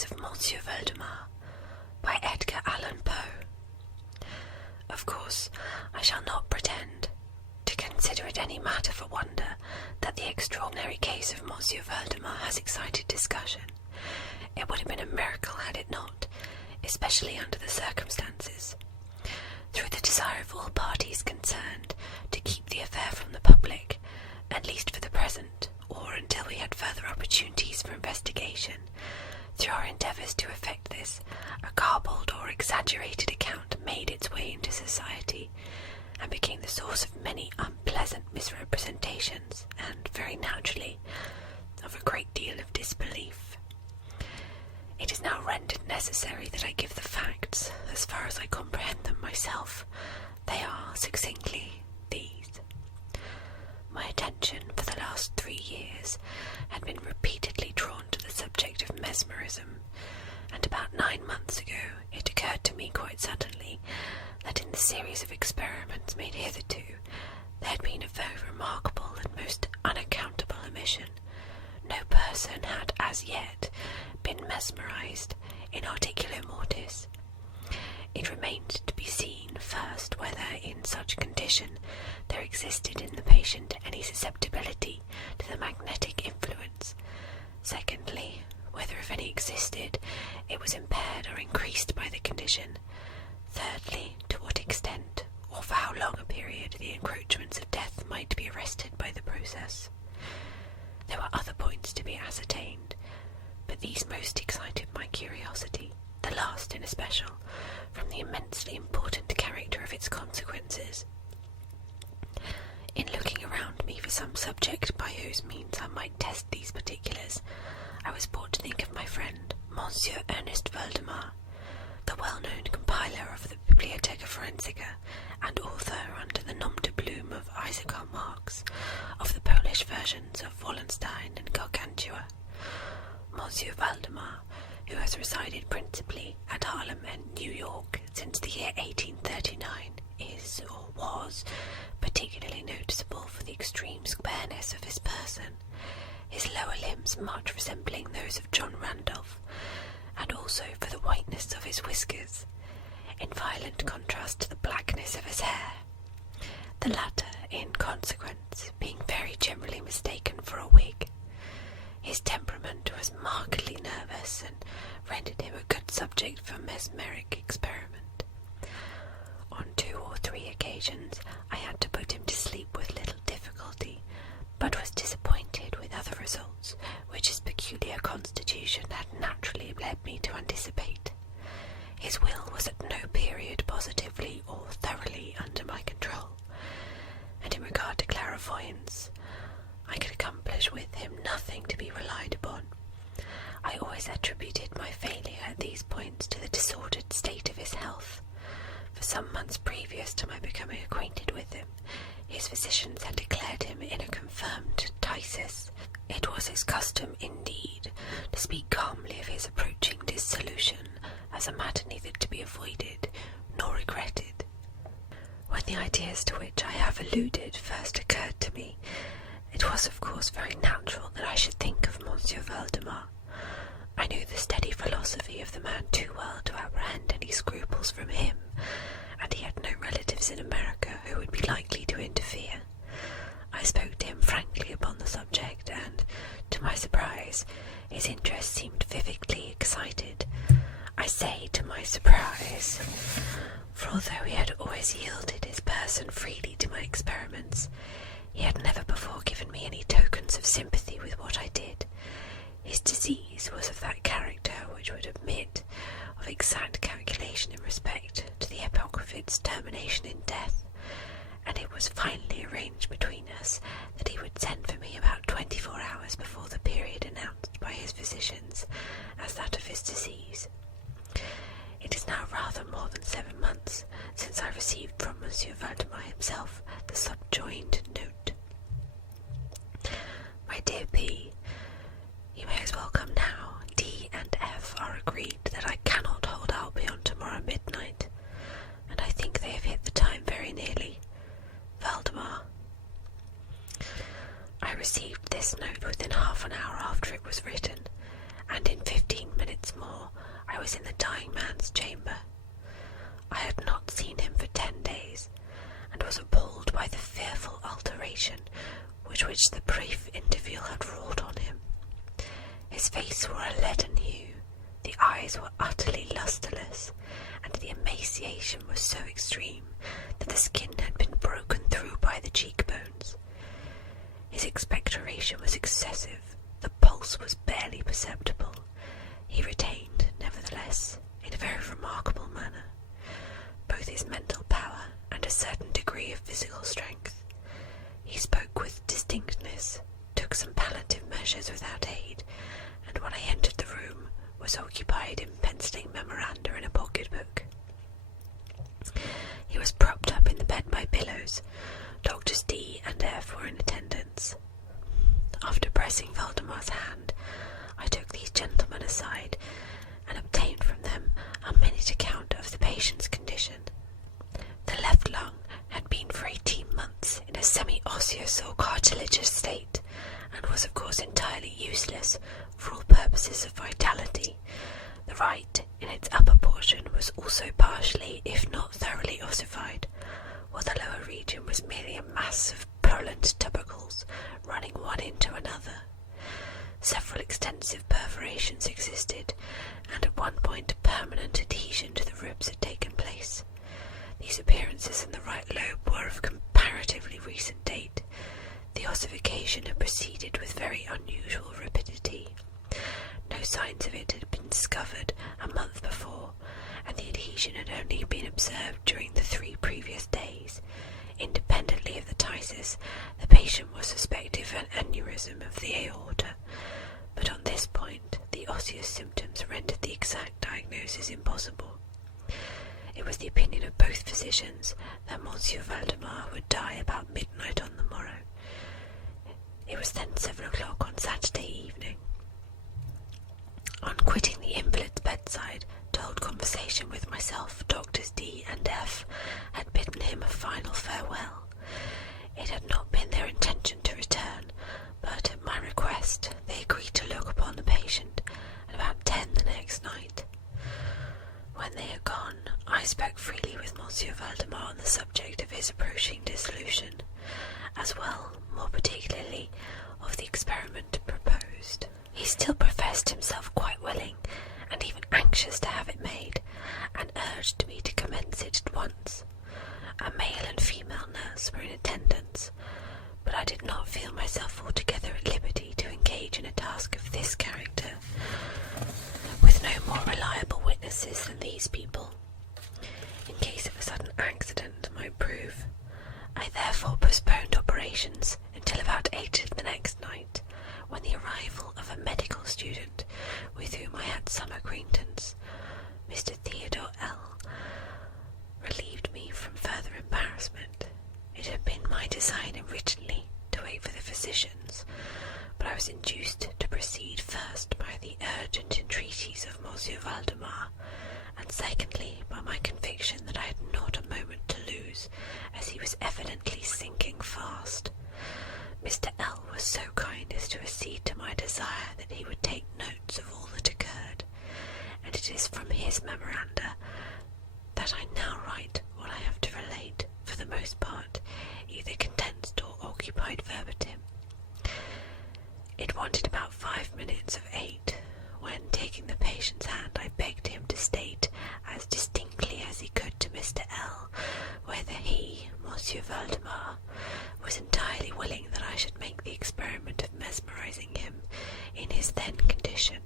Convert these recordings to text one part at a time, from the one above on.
Case of Monsieur Valdemar by Edgar Allan Poe. Of course, I shall not pretend to consider it any matter for wonder that the extraordinary case of Monsieur Valdemar has excited discussion. It would have been a miracle had it not, especially under the circumstances. Through the desire of all parties concerned to keep the affair from the public, at least for the present, or until we had further opportunities for investigation, through our endeavours to effect this, a garbled or exaggerated account made its way into society, and became the source of many unpleasant misrepresentations, and, very naturally, of a great deal of disbelief. It is now rendered necessary that I give the facts, as far as I comprehend them myself. They are, succinctly, these. My attention for the last 3 years had been repeatedly drawn to the subject of mesmerism, and about 9 months ago it occurred to me quite suddenly that in the series of experiments made hitherto there had been a very remarkable and most unaccountable omission. No person had as yet been mesmerized in articulo mortis. It remained to be seen, first, whether in such condition there existed in the patient any susceptibility to the magnetic influence. Secondly, whether if any existed, it was impaired or increased by the condition. Thirdly, to what extent, or for how long a period, the encroachments of death might be arrested by the process. There were other points to be ascertained, but these most excited my curiosity, the last in especial, from the immensely important character of its consequences. In looking around me for some subject by whose means I might test these particulars, I was brought to think of my friend, Monsieur Ernest Valdemar, the well-known compiler of the Bibliotheca Forensica, and author under the nom de plume of Isaac R. Marx, of the Polish versions of Wallenstein and Gargantua. Monsieur Valdemar, who has resided principally at Harlem and New York since the year 1839, is, or was, particularly noticeable for the extreme squareness of his person, his lower limbs much resembling those of John Randolph, and also for the whiteness of his whiskers, in violent contrast to the blackness of his hair, the latter, in consequence, being very generally mistaken for a wig. His temperament was markedly nervous, and rendered him a good subject for mesmeric experiment. On 2 or 3 occasions I had to put him to sleep with little difficulty, but was disappointed with other results which his peculiar constitution had naturally led me to anticipate. His will was at no period positively or thoroughly under my control, and in regard to clairvoyance, I could accomplish with him nothing to be relied upon. I always attributed my failure at these points to the disordered state of his health. For some months previous to my becoming acquainted with him, his physicians had declared him in a confirmed phthisis. It was his custom, indeed, to speak calmly of his approaching dissolution as a matter neither to be avoided nor regretted. When the ideas to which I have alluded first occurred to me, it was of course very natural that I should think of Monsieur Valdemar. I knew the steady philosophy of the man too well to apprehend any scruples from him, and he had no relatives in America who would be likely to interfere. I spoke to him frankly upon the subject, and, to my surprise, his interest seemed vividly excited. I say to my surprise, for although he had always yielded his person freely to my experiments, he had never before given me any tokens of sympathy with what I did. His disease was of that character which would admit of exact calculation in respect to the epoch of its termination in death, and it was finally arranged between us that he would send for me about 24 hours before the period announced by his physicians as that of his disease. It is now rather more than 7 months since I received from Monsieur Valdemar himself the subjoined note. My dear P., you may as well come now. D and F are agreed that I cannot hold out beyond tomorrow midnight, and I think they have hit the time very nearly. Valdemar. I received this note within half an hour after it was written, and in 15 minutes more face wore a leaden hue, the eyes were utterly lustreless, and the emaciation was so extreme that the skin had been broken through by the cheekbones. His expectoration was excessive, the pulse was barely perceptible. He retained, nevertheless, in a very remarkable manner, both his mental power and a certain degree of physical strength. He spoke with distinctness, took some palliative measures without aid, and when I entered the room was occupied in penciling memoranda in a pocket-book. He was propped up in the bed by pillows. Doctors D and F were in attendance. After pressing Valdemar's hand, I took these gentlemen aside and obtained from them a minute account of the patient's condition. The left lung had been for 18 months in a semi-osseous or cartilaginous state, and was of course entirely useless for all purposes of vitality. The right, in its upper portion, was also partially, if not thoroughly, ossified, while the lower region was merely a mass of purulent tubercles running one into another. Several extensive perforations existed, and at one point a permanent adhesion to the ribs had taken place. These appearances in the right lobe were of comparatively recent date. The ossification had proceeded with very unusual rapidity. No signs of it had been discovered a month before, and the adhesion had only been observed during the 3 previous days. Independently of the phthisis, the patient was suspected of an aneurysm of the aorta, but on this point the osseous symptoms rendered the exact diagnosis impossible. It was the opinion of both physicians that Monsieur Valdemar would die about midnight on the morrow. It was then 7 o'clock on Saturday evening. On quitting the invalid's bedside to hold conversation with myself, Doctors D and F had bidden him a final farewell. It had not been their intention to return, but at my request they agreed to look upon the patient at about 10 the next night. When they had gone, I spoke freely with Monsieur Valdemar on the subject of his approaching dissolution, as well, more particularly, of the experiment proposed. He still professed himself quite willing, and even anxious to have it made, and urged me to commence it at once. A male and female nurse were in attendance, but I did not feel myself altogether at liberty to engage in a task of this character, with no more reliable witnesses than these people, in case of a sudden accident might prove. I therefore postponed operations until about 8 the next night, when the arrival of a medical student, with whom I had some acquaintance, Mr. Theodore L., relieved me from further embarrassment. It had been my design originally to wait for the physicians, but I was induced to proceed first by the urgent entreaties of Monsieur Valdemar, and secondly by my conviction that I had not a moment to lose, as he was evidently sinking fast. Mr. L. was so kind as to accede to my desire that he would take notes of all that occurred, and it is from his memoranda that I now write what I have to relate, for the most part either condensed or occupied verbatim. It wanted about 5 minutes of 8, when, taking the patient's hand, I begged him to state as distinctly as he could to Mr. L. whether he, Monsieur Valdemar, was entirely willing that I should make the experiment of mesmerizing him in his then condition.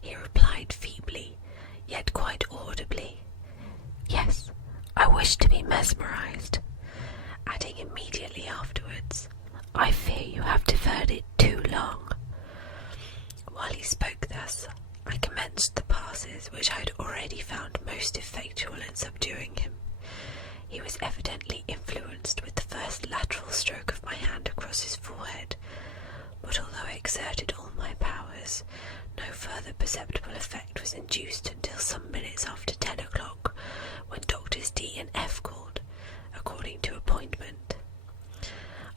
He replied feebly, yet quite audibly, "Yes, I wish to be mesmerized," adding immediately afterwards, "I fear you have deferred it too long." While he spoke thus, I commenced the passes which I had already found most effectual in subduing him. He was evidently influenced with the first lateral stroke of my hand across his forehead, but although I exerted all my powers, no further perceptible effect was induced until some minutes after 10 o'clock, when Doctors D and F called, according to appointment.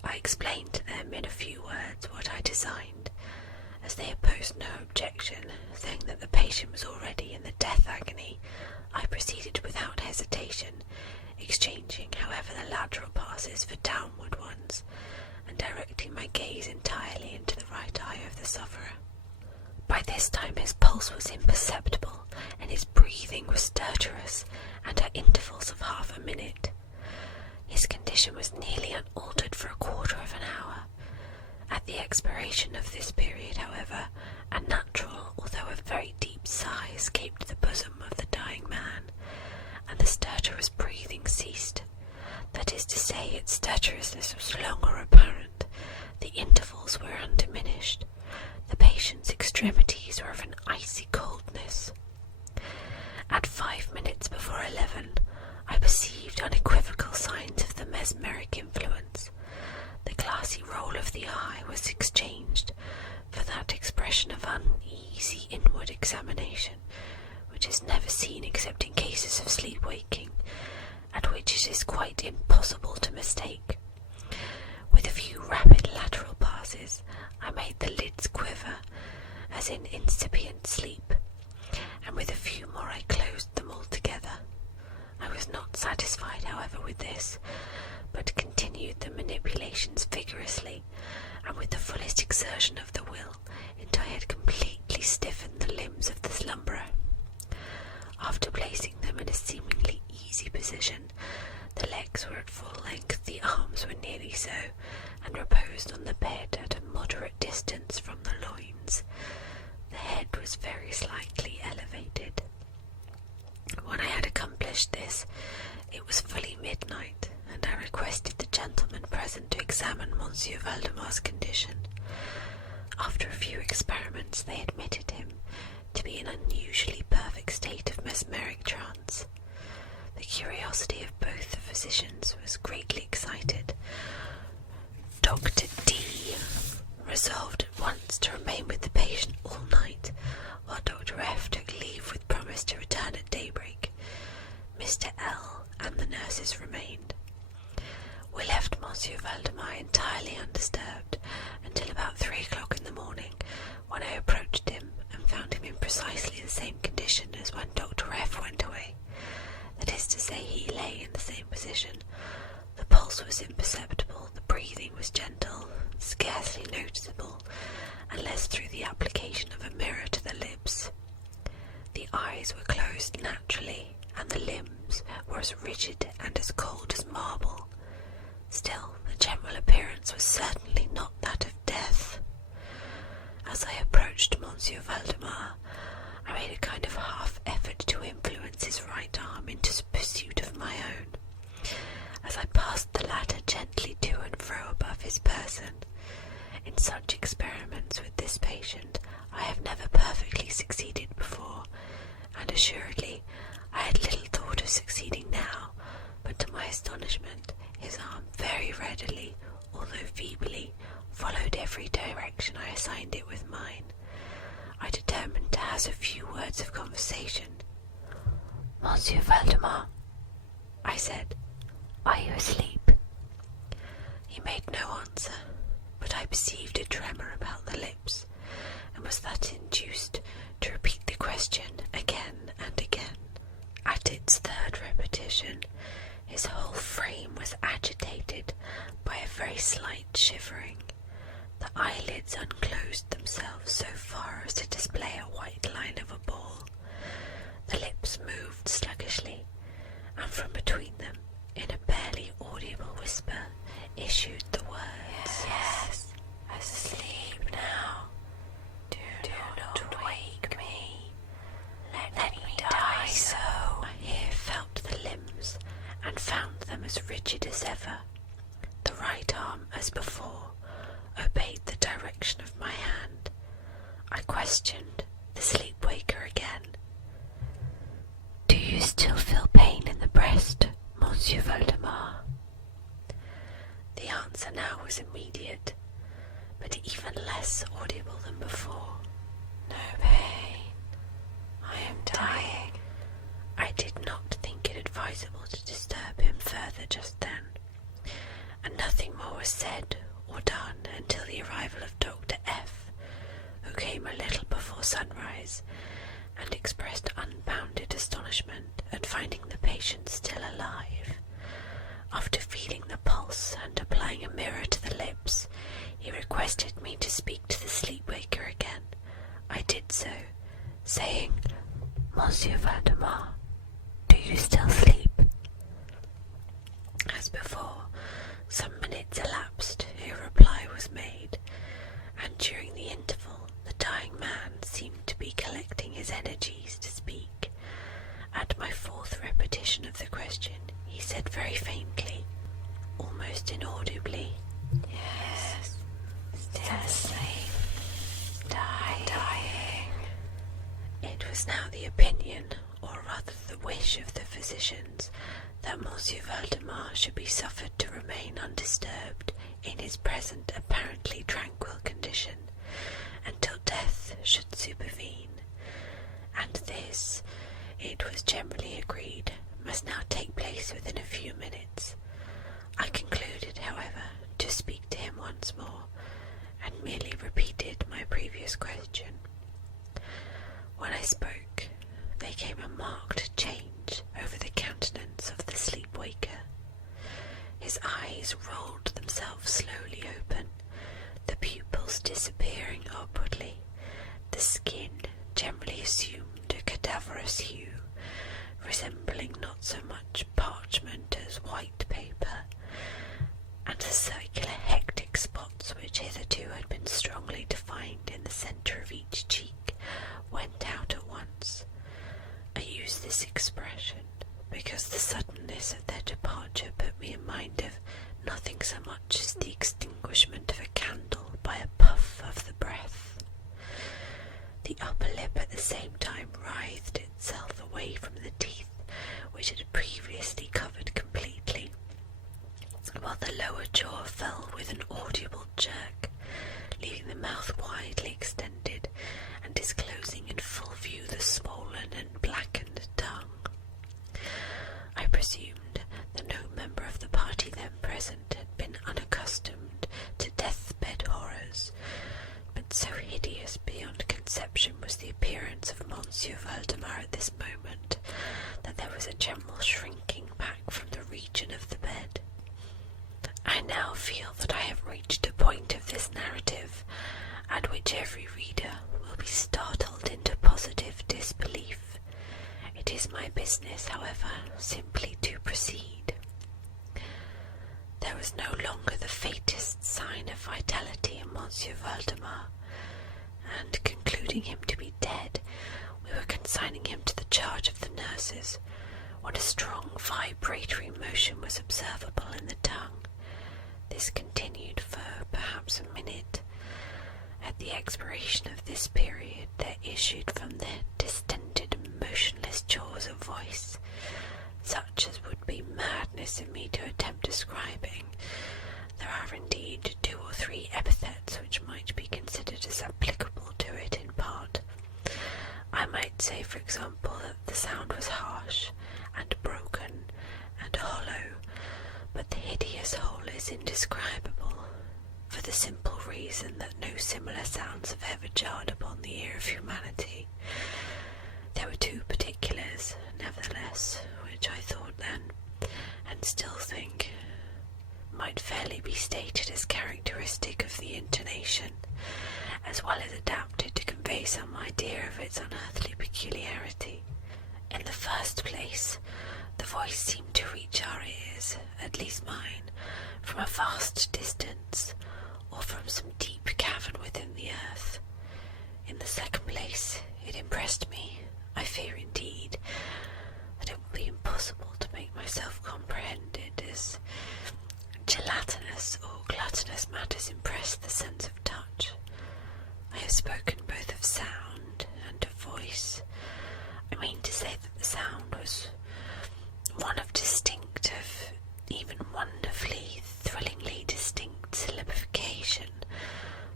I explained to them in a few words what I designed, as they opposed no objection, saying that the patient was already in the death agony. I proceeded without hesitation, exchanging, however, the lateral passes for downward ones, and directing my gaze entirely into the right eye of the sufferer. This time his pulse was imperceptible, and his breathing was stertorous, and at intervals of half a minute. His condition was nearly unaltered for a quarter of an hour. At the expiration of this period, however, a natural, although a very deep sigh escaped the bosom of the dying man, and the stertorous breathing ceased. That is to say, its stertorousness was longer apparent. The intervals were undiminished. The patient's extremities were of an icy coldness. At 5 minutes before 11, I perceived unequivocal signs of the mesmeric influence. The glassy roll of the eye was exchanged for that expression of uneasy inward examination which is never seen except in cases of sleep-waking, and which it is quite impossible to mistake. With a few rapid lateral passes, I made the lids quiver, as in incipient sleep, and with a few more I closed them altogether. I was not satisfied, however, with this, but continued the manipulations vigorously, and with the fullest exertion of the will, until I had completely stiffened the limbs of the slumberer. After placing them in a seemingly easy position, the legs were at full length, the arms were nearly so, and reposed on the bed at a moderate distance from the loins. The head was very slightly elevated. When I had accomplished this, it was fully midnight, and I requested the gentlemen present to examine Monsieur Valdemar's condition. After a few experiments, they admitted him to be in an unusually perfect state of mesmeric trance. The curiosity of both the physicians was greatly excited. Dr. D resolved at once to remain with the patient all night, while Dr. F took leave with promise to return at daybreak. Mr. L and the nurses remained. We left Monsieur Valdemar entirely undisturbed until about 3 o'clock in the morning, when I approached him and found him in precisely the same condition as when Dr. F went away. That is to say, he lay in the same position. The pulse was imperceptible, the breathing was gentle, scarcely noticeable, unless through the application of a mirror to the lips. The eyes were closed naturally, and the limbs were as rigid and as cold as marble. Still, the general appearance was certainly not that of death. As I approached Monsieur Valdemar, I made a kind of half effort to influence his right arm into pursuit of my own. As I passed the latter gently to and fro above his person. In such experiments with this patient, I have never perfectly succeeded before, and assuredly I had little thought of succeeding now, but to my astonishment, his arm very readily, although feebly, followed every direction I assigned it with mine. I determined to have a few words of conversation. "Monsieur Valdemar," I said, "are you asleep?" He made no answer, but I perceived a tremor about the lips, and was thus induced to repeat the question again and again. At its third repetition, his whole frame was agitated by a very slight shivering. The eyelids unclosed themselves so far as to display a white line of a ball. The lips moved sluggishly, and from between them, in a barely audible whisper, issued the words, "Yes, asleep now. Do not wake me. Let me die so." I here felt the limbs, and found them as rigid as ever. The right arm, as before, obeyed the direction of my hand. I questioned the sleep-waker again. "Do you still feel pain in the breast, Monsieur Valdemar?" The answer now was immediate, but even less audible than before. "No pain. I am dying." I did not think it advisable to disturb him further just then, and nothing more was said or done until the arrival of Dr. F, who came a little before sunrise, and expressed unbounded astonishment at finding the patient still alive. After feeling the pulse and applying a mirror to the lips, he requested me to speak to the sleep-waker again. I did so, saying, "Monsieur Valdemar, do you still sleep?" As before, some minutes elapsed ere reply was made, and during the interval the dying man seemed to be collecting his energies to speak. At my fourth repetition of the question, he said very faintly, almost inaudibly, "Yes, still asleep, dying." It was now the opinion, or rather the wish of the physicians, that Monsieur Valdemar should be suffered to remain undisturbed in his present apparently tranquil condition until death should supervene, and this, it was generally agreed, must now take place within a few minutes. I concluded, however, to speak to him once more, and merely repeated my previous question. When I spoke, there came a marked change over the countenance of the sleep-waker. His eyes rolled themselves slowly open, the pupils disappearing upwardly. The skin generally assumed a cadaverous hue, resembling not so much parchment as white paper, and the circular hectic spots which hitherto had been strongly defined in the centre of each cheek went out at once. I use this expression because the suddenness of their departure put me in mind of nothing so much as the extinguishment of a candle by a puff of the breath. The upper lip at the same time writhed itself away from the teeth which had previously covered completely, while the lower jaw fell with an audible jerk, leaving the mouth widely extended and disclosing in full view the swollen and blackened tongue. I presumed that no member of the party then present had been unaccustomed to deathbed horrors, but so hideous beyond conception was the appearance of Monsieur Valdemar at this moment, that there was a general shrinking back from the region of the bed. I now feel that I have reached a point of this narrative at which every reader will be startled into positive disbelief. It is my business, however, simply to proceed. There was no longer the faintest sign of vitality in Monsieur Valdemar, and concluding him to be dead, we were consigning him to the charge of the nurses, when a strong vibratory motion was observable in the tongue. This continued for perhaps a minute. At the expiration of this period there issued from the distended and motionless jaws a voice, such as would be madness in me to attempt describing. There are indeed 2 or 3 epithets which might be considered as applicable to it in part. I might say, for example, that the sound was harsh and broken and hollow, but the hideous whole is indescribable, for the simple reason that no similar sounds have ever jarred upon the ear of humanity. There were 2 particulars, nevertheless, which I thought then, and still think, might fairly be stated as characteristic of the intonation, as well as adapted to convey some idea of its unearthly peculiarity. In the first place, the voice seemed to reach our ears, at least mine, from a vast distance, or from some deep cavern within the earth. In the second place, it impressed me, I fear indeed, that it would be impossible to make myself comprehended, as gelatinous or gluttonous matters impress the sense of touch. I have spoken both of sound and of voice. I mean to say that the sound was one of distinctive, even wonderfully, thrillingly distinct syllabification.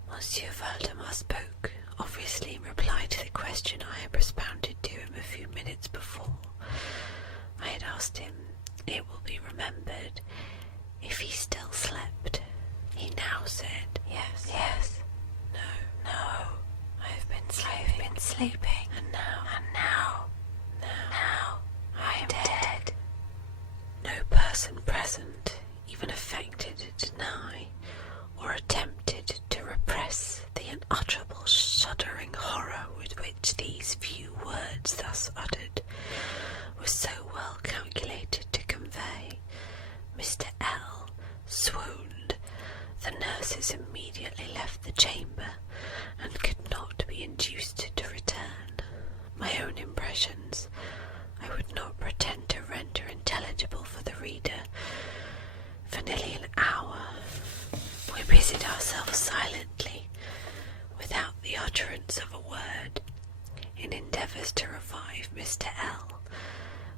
Monsieur Valdemar spoke, obviously in reply to the question I had propounded to him a few minutes before. I had asked him, it will be remembered, if he still slept. He now said, Yes. No, I have been sleeping, and now, I am dead. No person present even affected to deny or attempted to repress the unutterable shuddering horror with which which these few words thus uttered were so well calculated to convey. Mr. L. swooned. The nurses immediately left the chamber, and could not be induced to return. My own impressions I would not pretend to render intelligible for the reader. For nearly an hour we busied ourselves silently, without the utterance of a word, in endeavours to revive Mr. L.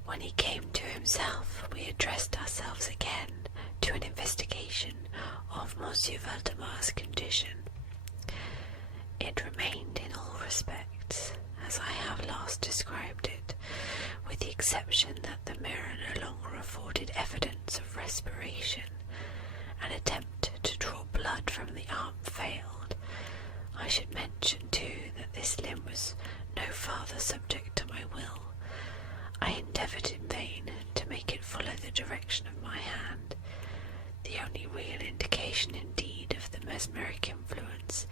When he came to himself, we addressed ourselves again to an investigation of Monsieur Valdemar's condition. It remained in all respects as I have last described it, with the exception that the mirror no longer afforded evidence of respiration. An attempt to draw blood from the arm failed. I should mention, too, that this limb was no farther subject to my will. I endeavoured in vain to make it follow the direction of my hand. The only real indication, indeed, of the mesmeric influence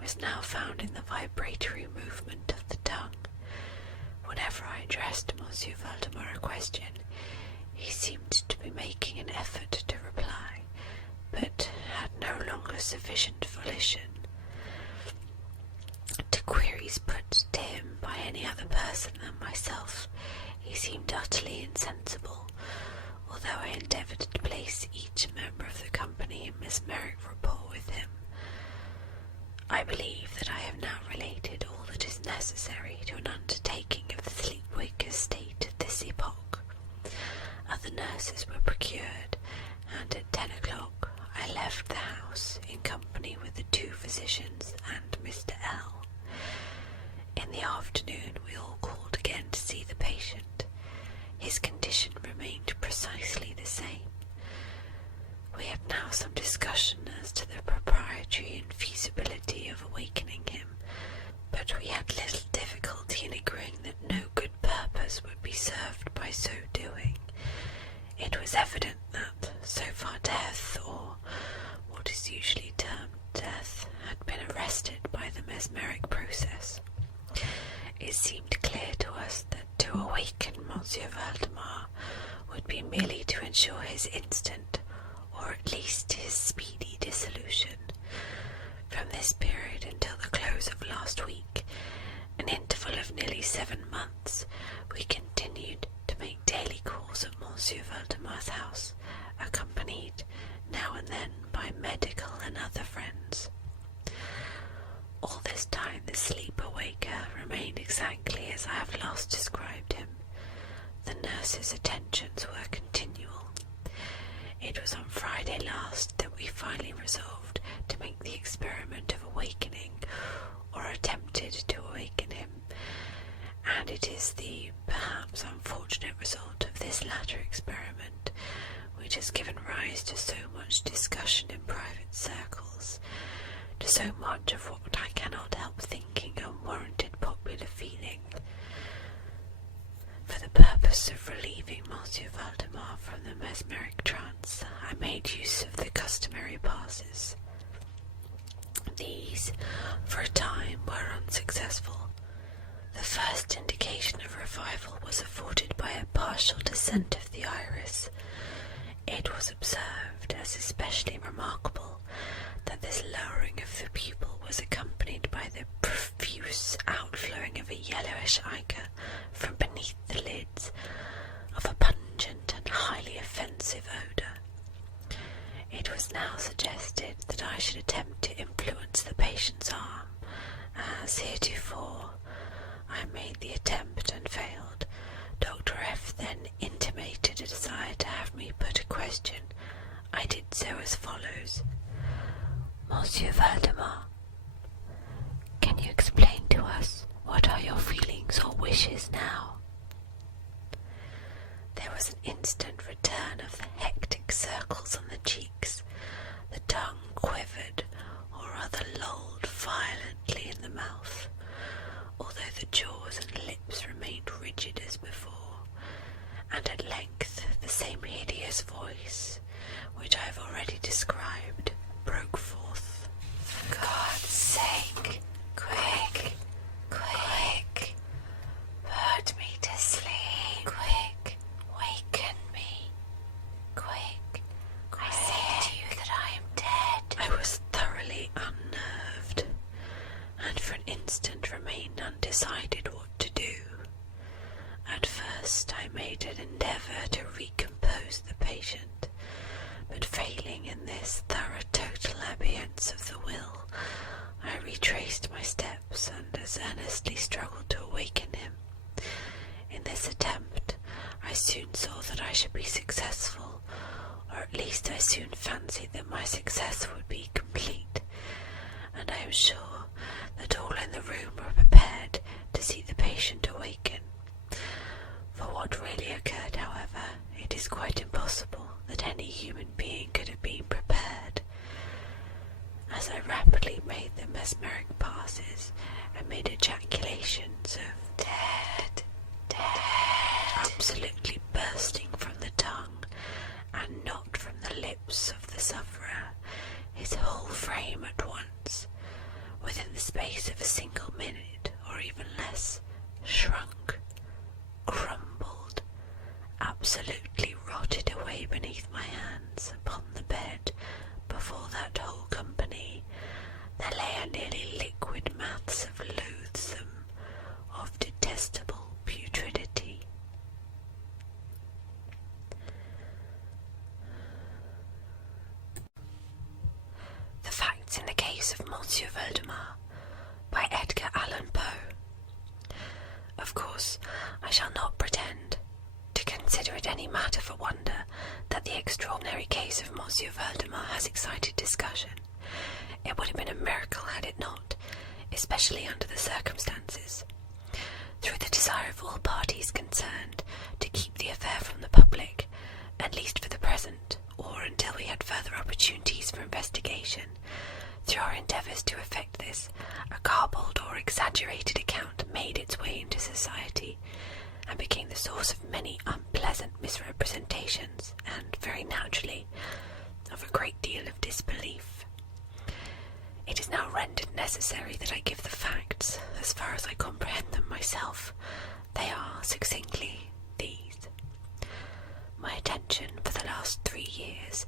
was now found in the vibratory movement of the tongue. Whenever I addressed Monsieur Valdemar a question, he seemed to be making an effort to reply, but had no longer sufficient volition. To queries put to him by any other person than myself, he seemed utterly insensible, although I endeavoured to place each member of the company in mesmeric rapport with him. I believe that I have now related all that is necessary to an undertaking of the sleep-wake estate at this epoch. Other nurses were procured, and at 10 o'clock I left the house in company with the 2 physicians and Mr. L. In the afternoon we all called again to see the patient. His condition remained precisely the same. We had now some discussion as to the propriety and feasibility of awakening him, but we had little difficulty in agreeing that no good purpose would be served by so doing. It was evident that, so far death, or what is usually termed death, had been arrested by the mesmeric process. It seemed clear to us that to awaken Monsieur Valdemar would be merely to ensure his instant, or at least his speedy dissolution. From this period until the close of last week, an interval of nearly 7 months, we continued to make daily calls at Monsieur Valdemar's house, accompanied now and then by medical and other friends. All this time the sleeper-waker remained exactly as I have last described him. The nurse's attentions were continual. It was on Friday last that we finally resolved to make the experiment of awakening, or attempted to awaken him, and it is the perhaps unfortunate result of this latter experiment which has given rise to so much discussion in private circles, to so much of what I cannot help thinking unwarranted popular feeling. For the purpose of relieving Monsieur Valdemar from the mesmeric trance, I made use of the customary passes. These, for a time, were unsuccessful. The first indication of revival was afforded by a partial descent of the iris. It was observed as especially remarkable that this lowering of the pupil was accompanied by the profuse outflowing of a yellowish ichor from beneath the lids, of a pungent and highly offensive odour. It was now suggested that I should attempt to influence the patient's arm, as heretofore. I made the attempt and failed. Dr. F. then intimated a desire to have me put a question. I did so as follows. Monsieur Valdemar, can you explain to us what are your feelings or wishes now? There was an instant return of the hectic circles on the cheeks. The tongue quivered, or rather lolled violently in the mouth, although the jaws and lips remained rigid as before, and at length the same hideous voice, which I have already described, broke forth. God, instant remained undecided what to do. At first I made an endeavour to recompose the patient, but failing in this thorough total abeyance of the will, I retraced my steps and as earnestly struggled to awaken him. In this attempt, I soon saw that I should be successful, or at least I soon fancied that my success would be complete, and I am sure that all in the room were prepared to see the patient awaken. For what really occurred, however, it is quite impossible that any human being could have been prepared. As I rapidly made the mesmeric passes amid ejaculations of "dead, dead," absolutely bursting from the tongue and not from the lips of the sufferer, his whole frame at once, within the space of a single minute or even less, shrunk, crumbled, absolutely rotted away beneath my hands upon the bed. Before that whole company there lay a nearly liquid mass of loathsome, of detestable putridity. The Facts in the Case of Monsieur Valdemar by Edgar Allan Poe. Of course, I shall not pretend to consider it any matter for wonder that the extraordinary case of Monsieur Valdemar has excited discussion. It would have been a miracle had it not, especially under the circumstances. Through the desire of all parties concerned to keep the affair from the public, at least for the present, or until we had further opportunities for investigation, through our endeavours to effect this, a garbled or exaggerated account made its way into society, and became the source of many unpleasant misrepresentations, and, very naturally, of a great deal of disbelief. It is now rendered necessary that I give the facts, as far as I comprehend them myself. They are, succinctly, these. My attention for the last 3 years